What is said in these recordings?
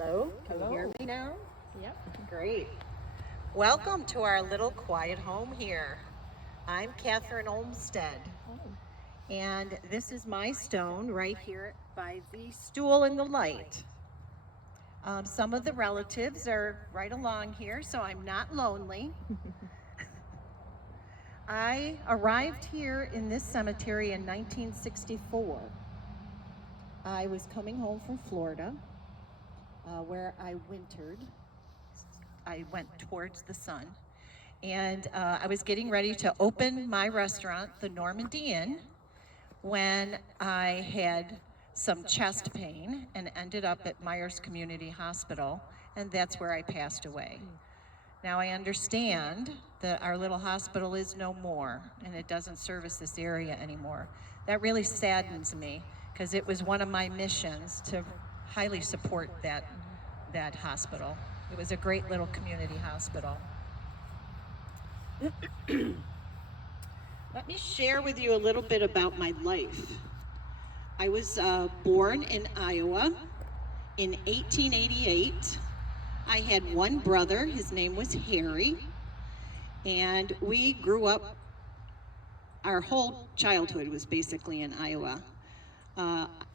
Hello, can you hear me now? Yep. Great. Welcome to our little quiet home here. I'm Katherine Olmsted, and this is my stone right here by the stool in the light. Some of the relatives are right along here, so I'm not lonely. I arrived here in this cemetery in 1964. I was coming home from Florida, where I wintered. I went towards the sun, and I was getting ready to open my restaurant, the Normandy Inn, when I had some chest pain and ended up at Myers Community Hospital, and that's where I passed away. Now I understand that our little hospital is no more, and it doesn't service this area anymore. That really saddens me, because it was one of my missions to highly support that hospital. It was a great little community hospital. Let me share with you a little bit about my life. I was born in Iowa in 1888. I had one brother, his name was Harry, and we grew up, our whole childhood was basically in Iowa.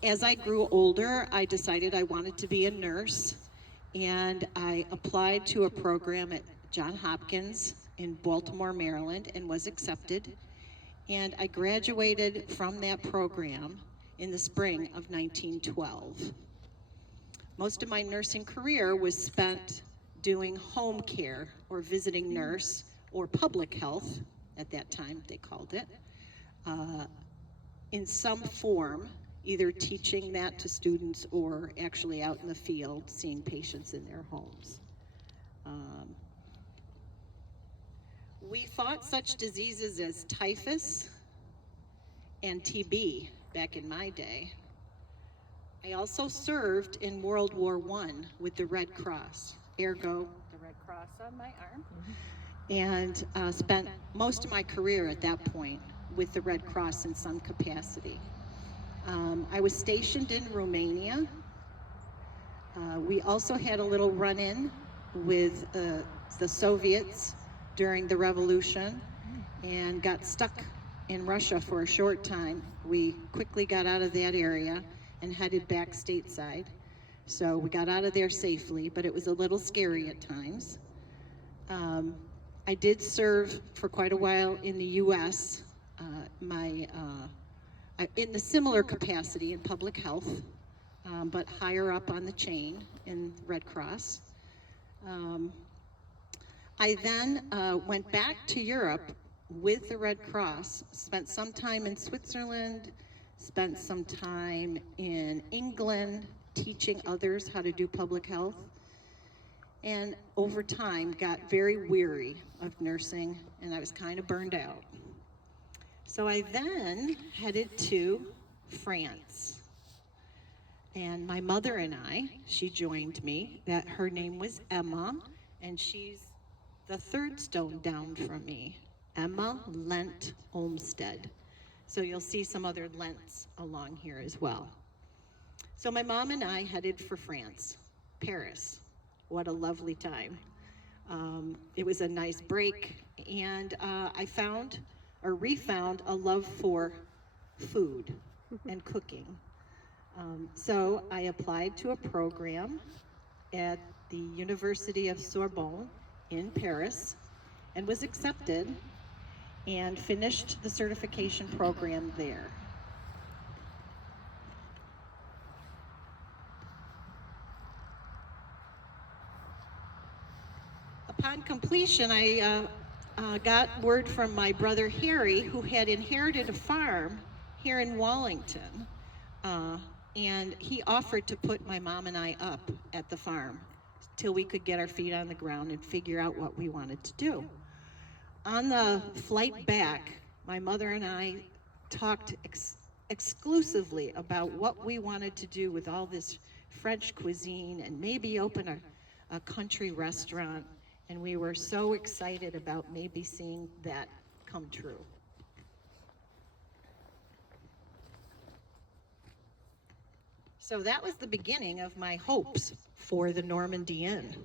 As I grew older, I decided I wanted to be a nurse, and I applied to a program at Johns Hopkins in Baltimore, Maryland, and was accepted. And I graduated from that program in the spring of 1912. Most of my nursing career was spent doing home care or visiting nurse or public health, at that time they called it, in some form, either teaching that to students or actually out in the field seeing patients in their homes. We fought such diseases as typhus and TB back in my day. I also served in World War I with the Red Cross, ergo the Red Cross on my arm, and spent most of my career at that point with the Red Cross in some capacity. I was stationed in Romania. We also had a little run-in with the Soviets during the revolution and got stuck in Russia for a short time. We quickly got out of that area and headed back stateside. So we got out of there safely, but it was a little scary at times. I did serve for quite a while in the US, in the similar capacity in public health, but higher up on the chain in Red Cross. I then went back to Europe with the Red Cross, spent some time in Switzerland, spent some time in England teaching others how to do public health, and over time got very weary of nursing, and I was kind of burned out. So I then headed to France, and my mother and she joined me. Her name was Emma, and she's the third stone down from me, Emma Lent Olmsted. So you'll see some other Lents along here as well. So my mom and I headed for France, Paris. What a lovely time. It was a nice break, and I found or refound a love for food and cooking. So I applied to a program at the University of Sorbonne in Paris and was accepted and finished the certification program there. Upon completion, I got word from my brother Harry, who had inherited a farm here in Wallington, and he offered to put my mom and I up at the farm till we could get our feet on the ground and figure out what we wanted to do. On the flight back, my mother and I talked exclusively about what we wanted to do with all this French cuisine and maybe open a country restaurant, and we were so excited about maybe seeing that come true. So that was the beginning of my hopes for the Normandy Inn.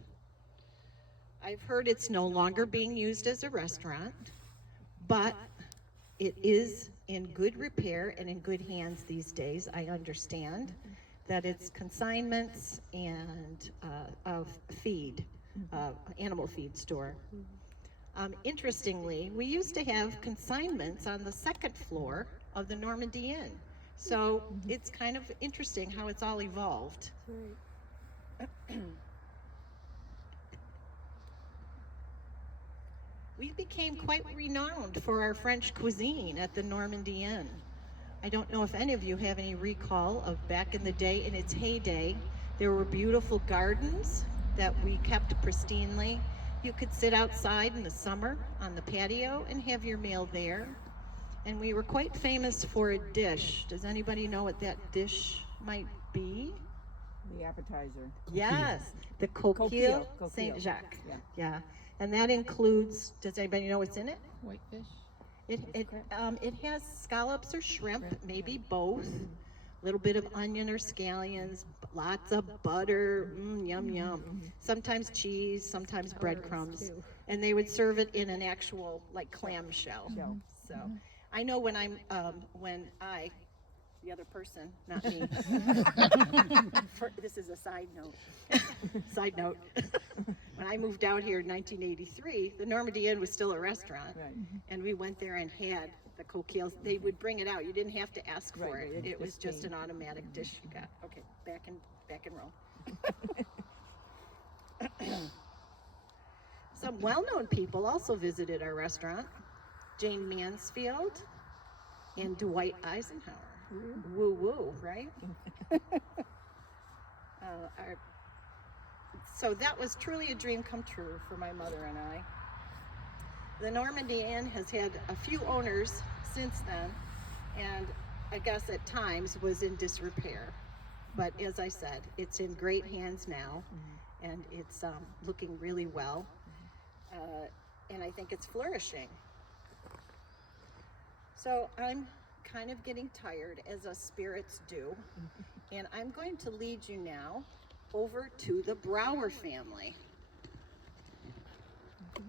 I've heard it's no longer being used as a restaurant, but it is in good repair and in good hands these days. I understand that it's consignments and of feed, animal feed store. Interestingly, we used to have consignments on the second floor of the Normandy Inn. So it's kind of interesting how it's all evolved. We became quite renowned for our French cuisine at the Normandy Inn. I don't know if any of you have any recall of back in the day, in its heyday. There were beautiful gardens that we kept pristinely. You could sit outside in the summer on the patio and have your meal there. And we were quite famous for a dish. Does anybody know what that dish might be? The appetizer. Yes, the coquille Saint-Jacques. Yeah. And that includes, does anybody know what's in it? Whitefish. It has scallops or shrimp, maybe both. A little bit of onion or scallions, lots of butter, yum yum. Sometimes cheese, sometimes breadcrumbs. And they would serve it in an actual like clam shell. So I know when the other person, not me. This is a side note. Side note. When I moved out here in 1983, the Normandy Inn was still a restaurant, and we went there and had the coquilles. They would bring it out. You didn't have to ask for it. It was just an automatic dish you got. Okay, back in row. Some well-known people also visited our restaurant. Jane Mansfield and Dwight Eisenhower. Woo woo, right? So that was truly a dream come true for my mother and I. The Normandy Inn has had a few owners since then, and I guess at times was in disrepair. But as I said, it's in great hands now, and it's looking really well, and I think it's flourishing. So I'm kind of getting tired, as us spirits do, and I'm going to lead you now over to the Brower family.